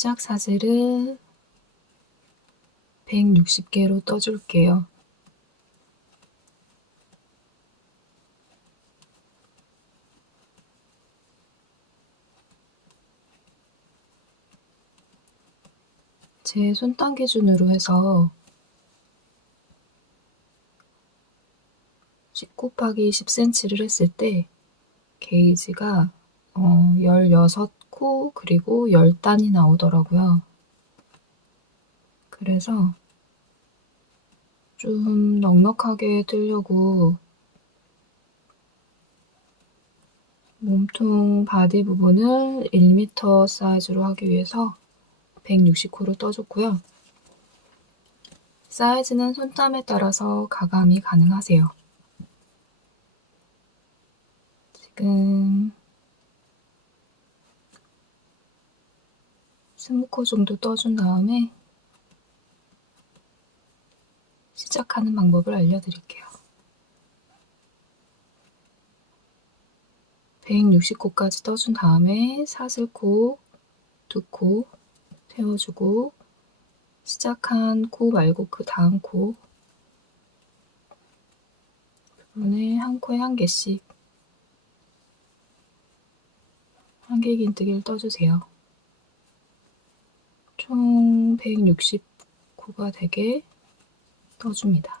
시작 사슬을 160개로 떠줄게요. 제 손단 기준으로 해서 10 곱하기 10cm를 했을 때 게이지가 16코 그리고 10단이 나오더라고요. 그래서 좀 넉넉하게 뜨려고 몸통 바디 부분을 1m 사이즈로 하기 위해서 160코를 떠줬고요. 사이즈는 손땀에 따라서 가감이 가능하세요. 지금 20코 정도 떠준 다음에 시작하는 방법을 알려드릴게요. 160코까지 떠준 다음에 사슬코 2코 세워주고 시작한 코 말고 그 다음 코 부분에 한 코에 한 개씩 한길긴뜨기를 떠주세요. 총 160코가 되게 떠줍니다.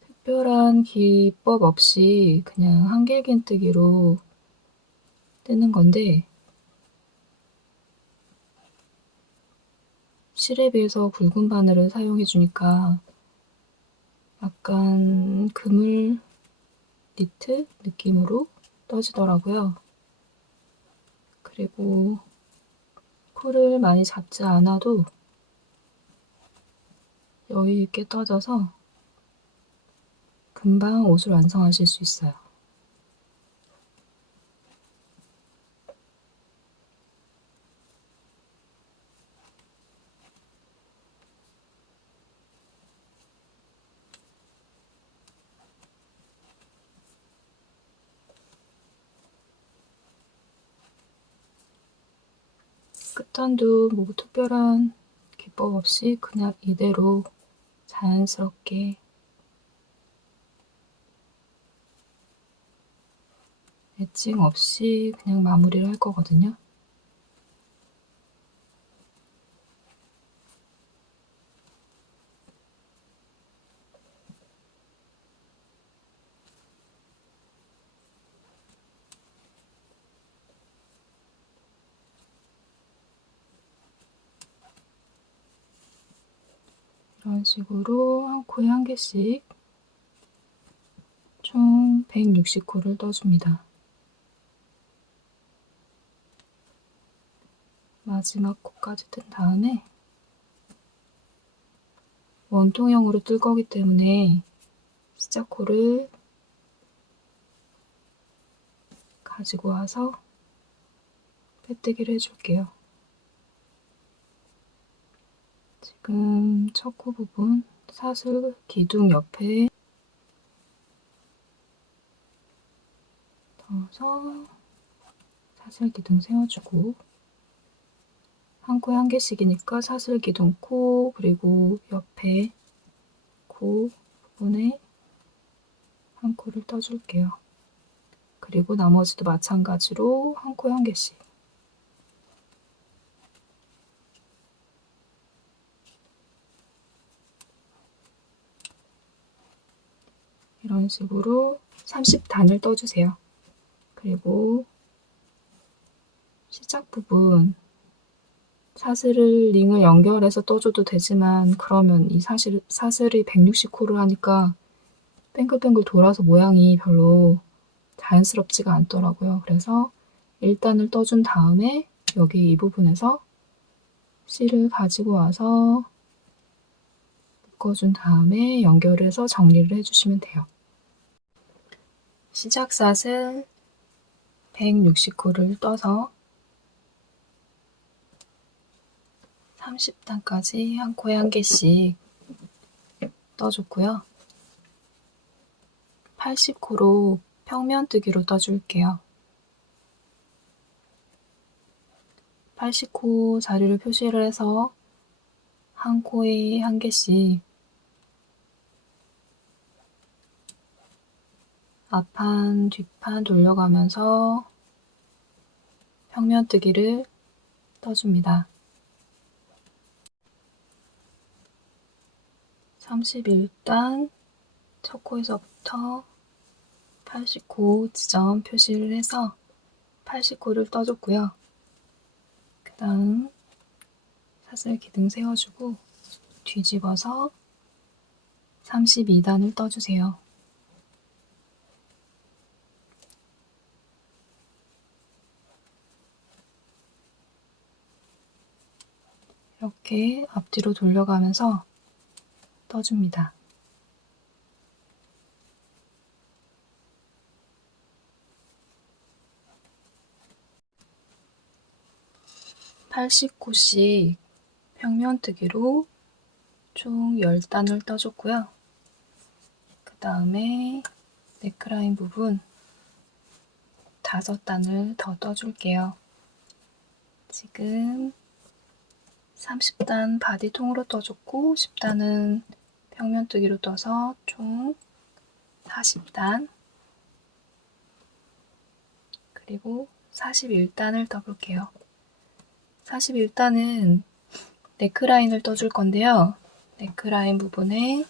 특별한 기법 없이 그냥 한길긴뜨기로 뜨는 건데 실에 비해서 굵은 바늘을 사용해 주니까 약간 그물 니트 느낌으로 떠지더라고요. 그리고 코를 많이 잡지 않아도 여유 있게 떠져서 금방 옷을 완성하실 수 있어요. 끝단도 뭐 특별한 기법 없이 그냥 이대로 자연스럽게 엣징 없이 그냥 마무리를 할 거거든요. 이런 식으로 한 코에 한 개씩 총 160코를 떠줍니다. 마지막 코까지 뜬 다음에 원통형으로 뜰 거기 때문에 시작 코를 가지고 와서 빼뜨기를 해줄게요. 지금 첫 코 부분 사슬 기둥 옆에 넣어서 사슬 기둥 세워주고 한 코에 한 개씩이니까 사슬 기둥 코 그리고 옆에 코 부분에 한 코를 떠줄게요. 그리고 나머지도 마찬가지로 한 코에 한 개씩. 이런 식으로 30단을 떠주세요. 그리고 시작 부분 사슬을 링을 연결해서 떠줘도 되지만 그러면 이 사슬이 160코를 하니까 뱅글뱅글 돌아서 모양이 별로 자연스럽지가 않더라고요. 그래서 1단을 떠준 다음에 여기 이 부분에서 실을 가지고 와서 묶어준 다음에 연결해서 정리를 해주시면 돼요. 시작 사슬 160코를 떠서 30단까지 한 코에 한 개씩 떠줬고요. 80코로 평면뜨기로 떠줄게요. 80코 자리를 표시를 해서 한 코에 한 개씩 앞판, 뒷판 돌려가면서 평면뜨기를 떠줍니다. 31단 첫 코에서부터 80코 지점 표시를 해서 80코를 떠줬고요. 그 다음 사슬 기둥 세워주고 뒤집어서 32단을 떠주세요. 이렇게 앞뒤로 돌려가면서 떠줍니다. (80코씩) 평면뜨기로 총 10단을 떠줬고요. 그 다음에 네크라인 부분 5단을 더 떠줄게요. 지금 30단 바디통으로 떠줬고 10단은 평면뜨기로 떠서 총 40단, 그리고 41단을 떠볼게요. 41단은 네크라인을 떠줄 건데요. 네크라인 부분에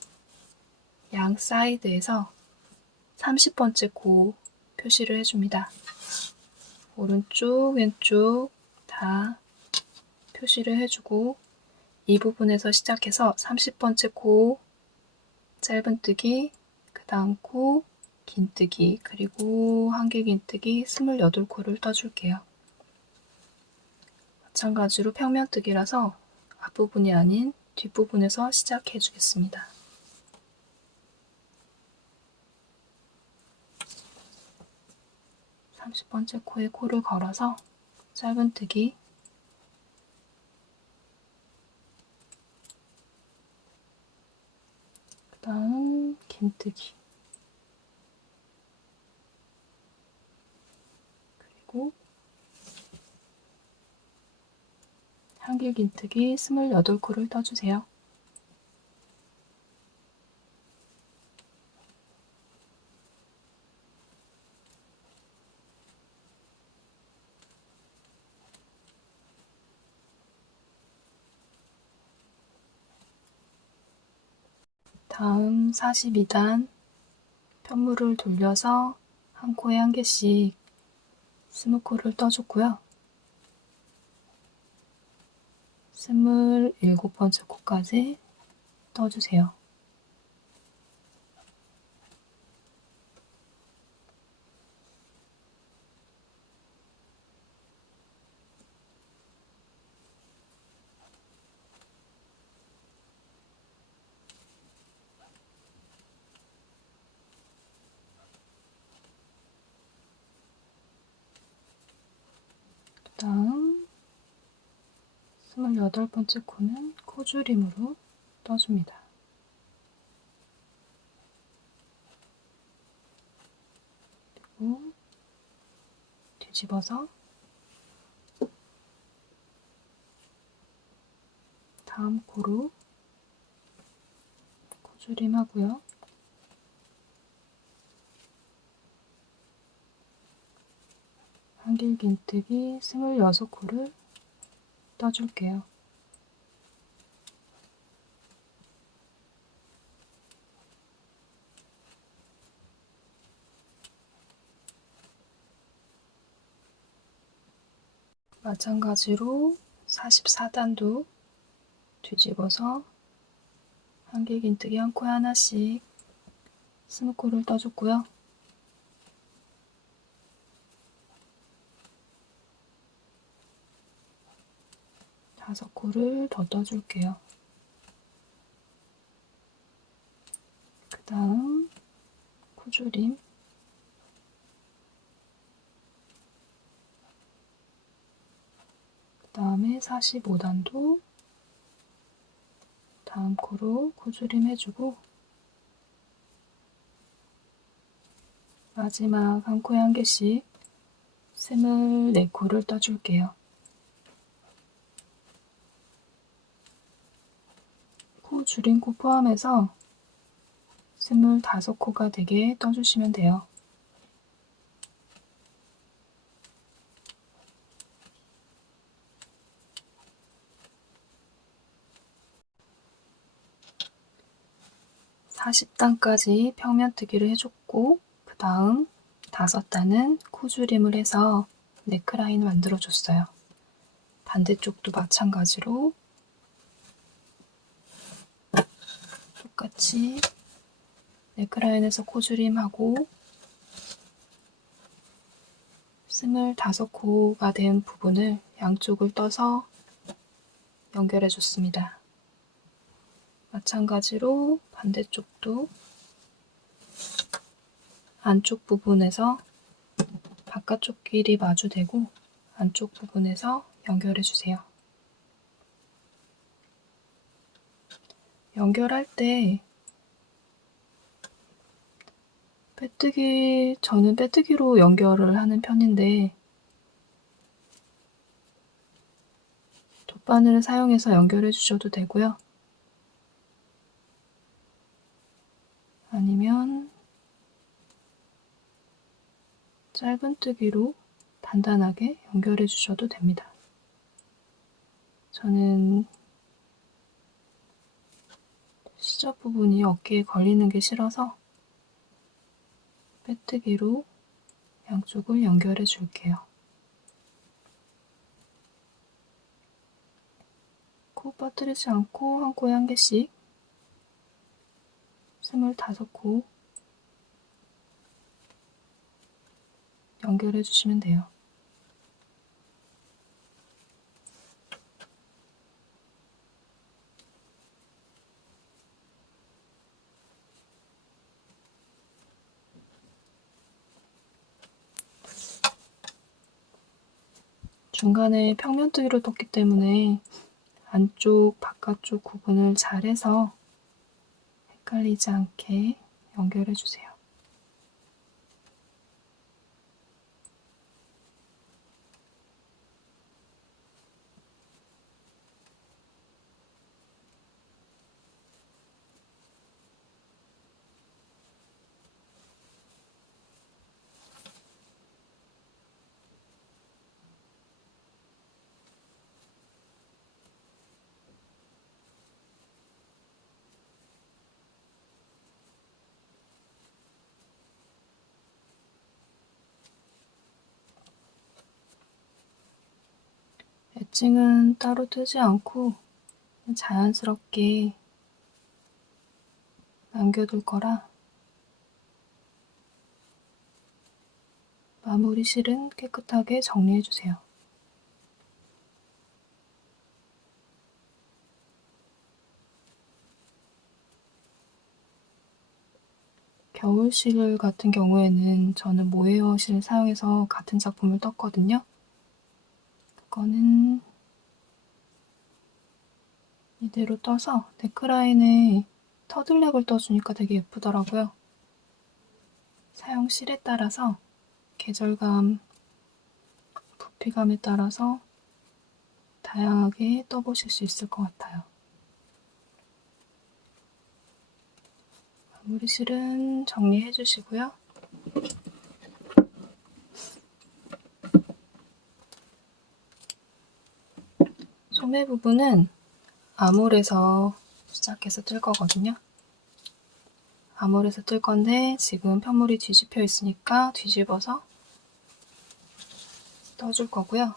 양 사이드에서 30번째 코 표시를 해줍니다. 오른쪽, 왼쪽 다 표시를 해주고 이 부분에서 시작해서 30번째 코 짧은뜨기, 그 다음 코 긴뜨기, 그리고 한길 긴뜨기 28코를 떠줄게요. 마찬가지로 평면뜨기라서 앞부분이 아닌 뒷부분에서 시작해 주겠습니다. (30번째) 코에 코를 걸어서 짧은뜨기, 그 다음 긴뜨기, 그리고 한길 긴뜨기 28코를 떠주세요. 다음 42단 편물을 돌려서 한 코에 한 개씩 20코를 떠줬고요. 27번째 코까지 떠주세요. 그 다음 28번째 코는 코줄임으로 떠줍니다. 그리고 뒤집어서 다음 코로 코줄임 하고요. 한길 긴뜨기 26코를 떠줄게요. 마찬가지로 44단도 뒤집어서 한길 긴뜨기 한 코에 하나씩 20코를 떠줬고요. 다섯 코를 더 떠줄게요. 그 다음 코줄임, 그 다음에 45단도 다음 코로 코줄임 해주고 마지막 한 코에 한 개씩 24코를 떠줄게요. 코 줄인 코 포함해서 25코가 되게 떠주시면 돼요. (40단까지) 평면뜨기를 해줬고 그 다음 5단은 코줄임을 해서 네크라인을 만들어줬어요. 반대쪽도 마찬가지로 똑같이 네크라인에서 코줄임하고 25코가 된 부분을 양쪽을 떠서 연결해 줬습니다. 마찬가지로 반대쪽도 안쪽 부분에서 바깥쪽 길이 마주대고 안쪽 부분에서 연결해 주세요. 연결할 때 저는 빼뜨기로 연결을 하는 편인데 돗바늘을 사용해서 연결해 주셔도 되고요. 아니면 짧은뜨기로 단단하게 연결해 주셔도 됩니다. 저는 시접 부분이 어깨에 걸리는 게 싫어서 빼뜨기로 양쪽을 연결해 줄게요. 코 빠뜨리지 않고 한 코에 한 개씩 25코 연결해 주시면 돼요. 중간에 평면뜨기로 떴기 때문에 안쪽, 바깥쪽 구분을 잘해서 헷갈리지 않게 연결해 주세요. 엣칭은 따로 뜨지 않고 자연스럽게 남겨둘 거라 마무리 실은 깨끗하게 정리해 주세요. 겨울실 같은 경우에는 저는 모헤어실 사용해서 같은 작품을 떴거든요. 그거는 이대로 떠서 네크라인에 터들넥을 떠주니까 되게 예쁘더라고요. 사용실에 따라서 계절감, 부피감에 따라서 다양하게 떠보실 수 있을 것 같아요. 마무리 실은 정리해 주시고요. 소매 부분은 아몰에서 시작해서 뜰 거거든요. 아몰에서 뜰 건데 지금 편물이 뒤집혀 있으니까 뒤집어서 떠줄 거고요.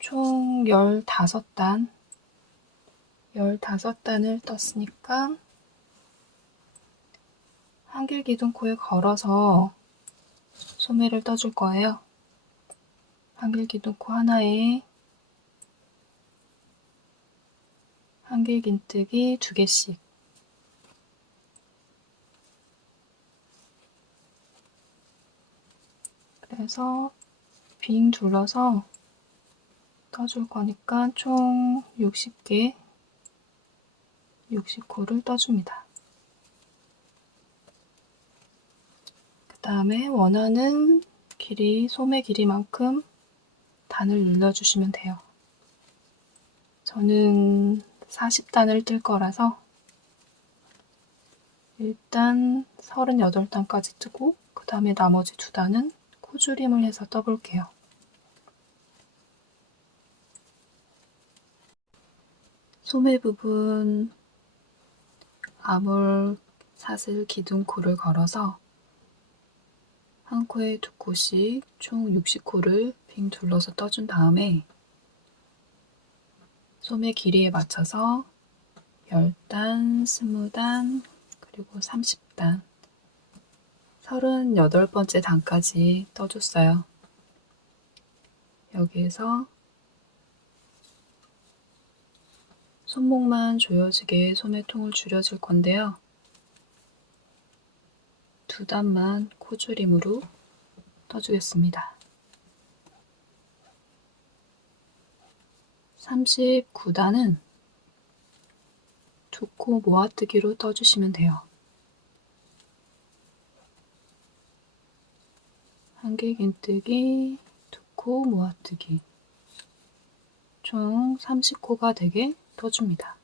총 15단, 15단을 떴으니까 한길기둥코에 걸어서 소매를 떠줄 거예요. 한길기둥코 하나에 한길긴뜨기 2개씩. 그래서 빙 둘러서 떠줄 거니까 총 60개, 60코를 떠줍니다. 다음에 원하는 길이, 소매 길이만큼 단을 늘려주시면 돼요. 저는 40단을 뜰 거라서 일단 38단까지 뜨고 그 다음에 나머지 2단은 코줄임을 해서 떠볼게요. 소매 부분 아몰 사슬 기둥코를 걸어서 한 코에 2코씩 총 60코를 빙 둘러서 떠준 다음에 소매 길이에 맞춰서 10단, 20단, 그리고 30단, 38번째 단까지 떠줬어요. 여기에서 손목만 조여지게 소매통을 줄여줄 건데요. 2단만 코줄임으로 떠주겠습니다. 39단은 2코 모아뜨기로 떠주시면 돼요. 한길긴뜨기, 2코 모아뜨기, 총 30코가 되게 떠줍니다.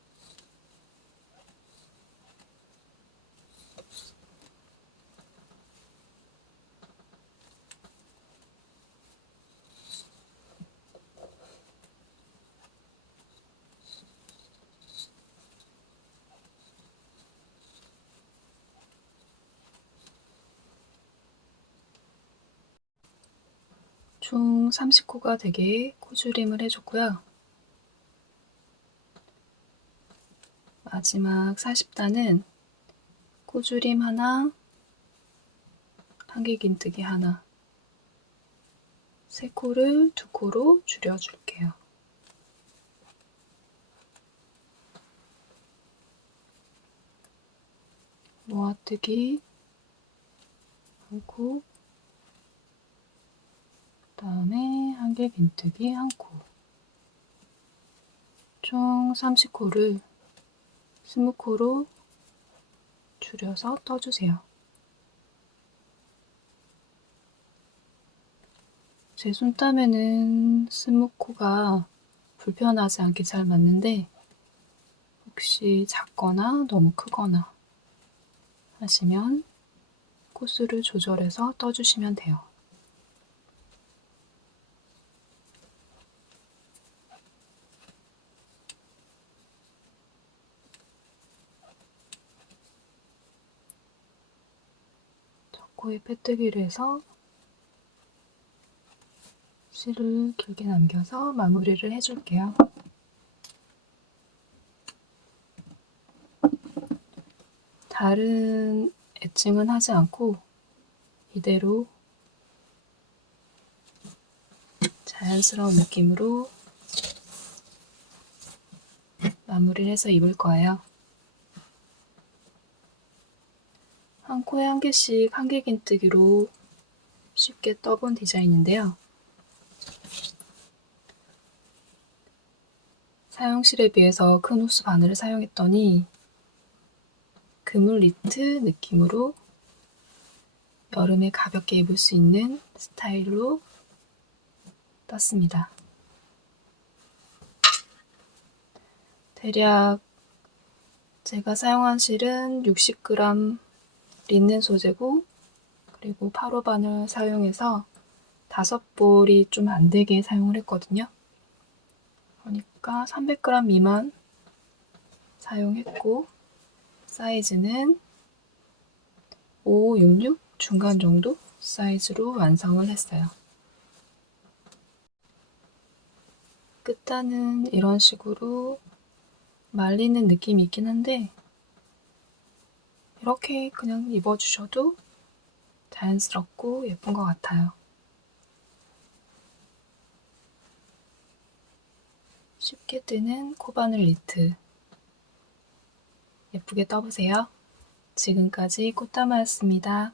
총 30코가 되게 코줄임을 해줬고요. 마지막 40단은 코줄임 하나, 한길긴뜨기 하나, 3코를 2코로 줄여줄게요. 모아뜨기 한 코, 그다음에 한길긴뜨기 한 코, 총 30코를 20코로 줄여서 떠주세요. 제 손땀에는 20코가 불편하지 않게 잘 맞는데 혹시 작거나 너무 크거나 하시면 코수를 조절해서 떠주시면 돼요. 첫 코에 빼뜨기를 해서 실을 길게 남겨서 마무리를 해줄게요. 다른 애칭은 하지 않고 이대로 자연스러운 느낌으로 마무리를 해서 입을 거예요. 한 코에 한 개씩 한길긴뜨기로 쉽게 떠본 디자인인데요. 사용실에 비해서 큰 호스 바늘을 사용했더니 그물 니트 느낌으로 여름에 가볍게 입을 수 있는 스타일로 떴습니다. 대략 제가 사용한 실은 60g 린넨 소재고 그리고 8호 바늘 사용해서 5볼이 좀 안되게 사용을 했거든요. 그러니까 300g 미만 사용했고 사이즈는 5566 중간 정도 사이즈로 완성을 했어요. 끝단은 이런 식으로 말리는 느낌이 있긴 한데 이렇게 그냥 입어주셔도 자연스럽고 예쁜 것 같아요. 쉽게 뜨는 코바늘 니트 예쁘게 떠보세요. 지금까지 꽃다마였습니다.